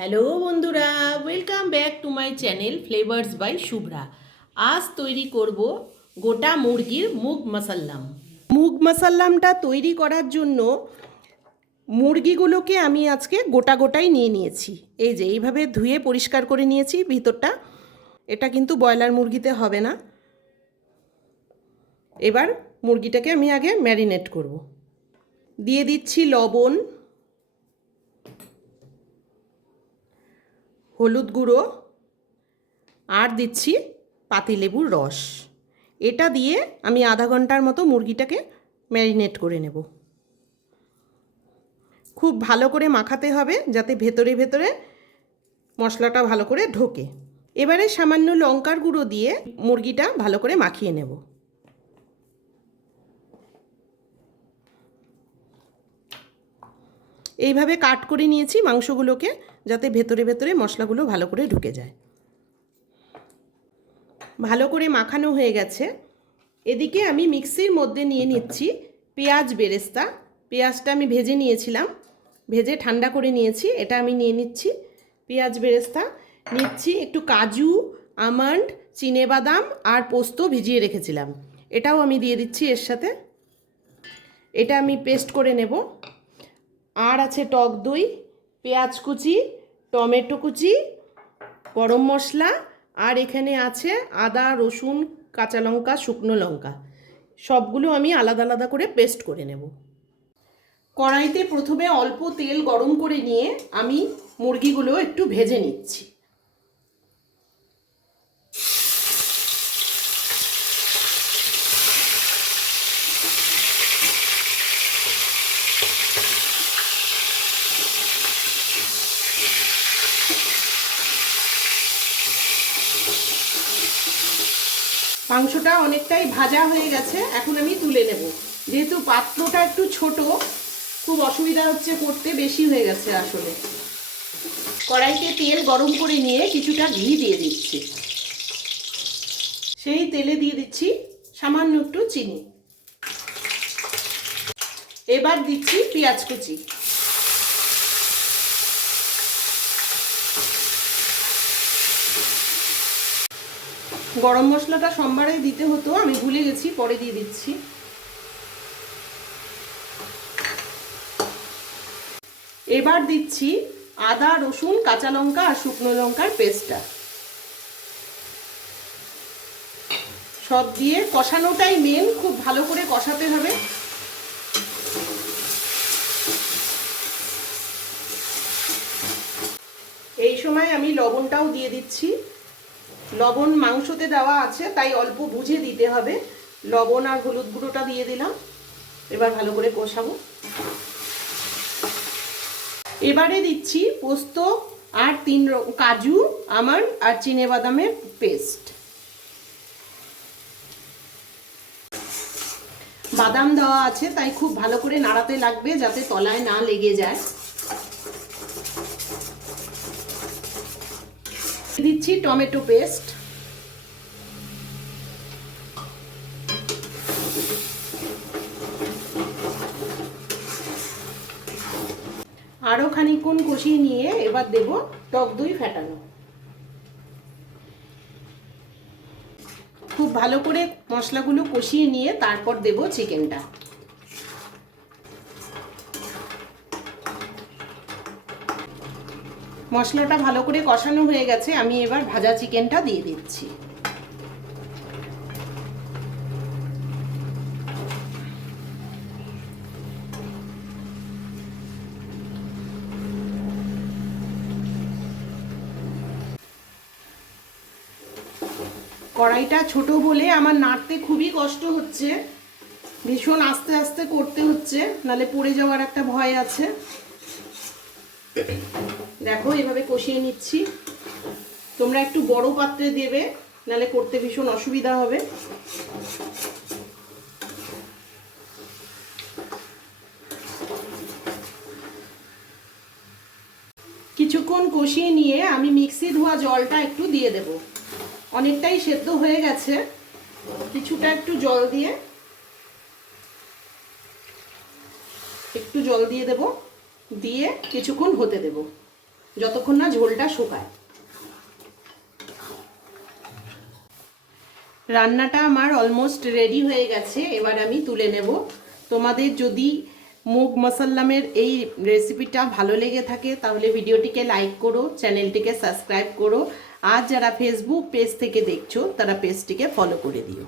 Hello বন্ধুরা, welcome back to my channel flavours by Shubhra. আজ তৈরি করব গোটা মুরগির মুগ মাসাল্লাম। মুগ মাসাল্লামটা তৈরি করার জন্য মুরগিগুলোকে আমি আজকে গোটা গোটাই নিয়ে নিয়েছি। এই যে এইভাবে ধুয়ে পরিষ্কার করে নিয়েছি ভিতরটা। এটা কিন্তু ব্রয়লার মুরগিতে হবে না। এবার মুরগিটাকে আমি আগে ম্যারিনেট করব। দিয়ে দিচ্ছি লবণ, হলুদ গুঁড়ো আর দিচ্ছি পাতিলেবুর রস। এটা দিয়ে আমি আধা ঘন্টার মতো মুরগিটাকে ম্যারিনেট করে নেব। খুব ভালো করে মাখাতে হবে যাতে ভেতরে ভেতরে মশলাটা ভালো করে ঢোকে। এবারে সামান্য লঙ্কার গুঁড়ো দিয়ে মুরগিটা ভালো করে মাখিয়ে নেব। এইভাবে কাট করে নিয়েছি মাংসগুলোকে, যাতে ভেতরে ভেতরে মশলাগুলো ভালো করে ঢুকে যায়। ভালো করে মাখানো হয়ে গেছে। এদিকে আমি মিক্সির মধ্যে নিয়ে নিচ্ছি পেঁয়াজ বেরেস্তা। পেঁয়াজটা আমি ভেজে নিয়েছিলাম, ভেজে ঠান্ডা করে নিয়েছি। এটা আমি নিয়ে নিচ্ছি পেঁয়াজ বেরেস্তা। নিচ্ছি একটু কাজু, আমন্ড, চিনেবাদাম আর পোস্ত ভিজিয়ে রেখেছিলাম, এটাও আমি দিয়ে দিচ্ছি এর সাথে। এটা আমি পেস্ট করে নেব। আর আছে টক দই, পেঁয়াজ কুচি, টমেটো কুচি, গরম মশলা, আর এখানে আছে আদা, রসুন, কাঁচা লঙ্কা, শুকনো লঙ্কা। সবগুলো আমি আলাদা আলাদা করে পেস্ট করে নেব। কড়াইতে প্রথমে অল্প তেল গরম করে নিয়ে আমি মুরগিগুলো একটু ভেজে নিচ্ছি। মাংসটা অনেকটাই ভাজা হয়ে গেছে, এখন আমি তুলে নেব। যেহেতু পাত্রটা একটু ছোট, খুব অসুবিধা হচ্ছে করতে, বেশি হয়ে গেছে আসলে। কড়াইতে তেল গরম করে নিয়ে কিছুটা ঘি দিয়ে দিচ্ছি। সেই তেলে দিয়ে দিচ্ছি সামান্য একটু চিনি। এবার দিচ্ছি পেঁয়াজ কুচি। গরম মশলাটা সোমবারে দিতে হতো, আমি ভুলে গেছি, পরে দিয়ে দিচ্ছি। এবার দিচ্ছি আদা, রসুন, কাঁচা লঙ্কা আর শুকনো লঙ্কার পেস্টটা। সব দিয়ে কষানোটাই মেন, খুব ভালো করে কষাতে হবে। এই সময় আমি লবণটাও দিয়ে দিচ্ছি। লবণ মাংসতে দেওয়া আছে, তাই অল্প বুঝে দিতে হবে। লবণ আর হলুদ গুঁড়োটা দিয়ে দিলাম। এবার ভালো করে কষাবো। এবারে দিচ্ছি পোস্ত আর কাজু, আমন্ড আর চিনেবাদামের পেস্ট। বাদাম দেওয়া আছে, তাই খুব ভালো করে নাড়াতে লাগবে যাতে তলায় না লেগে যায়। দিচ্ছি টমেটো পেস্ট। আরও খানিকক্ষণ কষিয়ে নিয়ে এবার দেব টক দই ফেটানো। খুব ভালো করে মশলাগুলো কষিয়ে নিয়ে তারপর দেব চিকেনটা। মশলাটা ভালো করে কষানো হয়ে গেছে, আমি এবার ভাজা চিকেনটা দিয়ে দিচ্ছি। কড়াইটা ছোট বলে আমার নাড়তে খুবই কষ্ট হচ্ছে, ভীষণ আস্তে আস্তে করতে হচ্ছে, নালে পড়ে যাওয়ার একটা ভয় আছে। দেখো এভাবে কষিয়ে নিচ্ছি। তোমরা একটু বড় পাত্রে দেবে, নালে করতে ভীষণ অসুবিধা হবে। কিছুক্ষণ কষিয়ে নিয়ে আমি মিক্সি ধোয়া জলটা একটু দিয়ে দেব। অনেকটাই সেদ্ধ হয়ে গেছে, কিছুটা একটু জল দিয়ে দেব, দিয়ে কিছুক্ষণ হতে দেব। যতক্ষণ না ঝোলটা শুকায়। রান্নাটা আমার অলমোস্ট রেডি হয়ে গেছে, এবার আমি তুলে নেব। তোমাদের যদি মুগ মাসাল্লামের এই রেসিপিটা ভালো লেগে থাকে তাহলে ভিডিওটিকে লাইক করো, চ্যানেলটিকে সাবস্ক্রাইব করো, আর যারা ফেসবুক পেজ থেকে দেখছো তারা পেজটিকে ফলো করে দিও।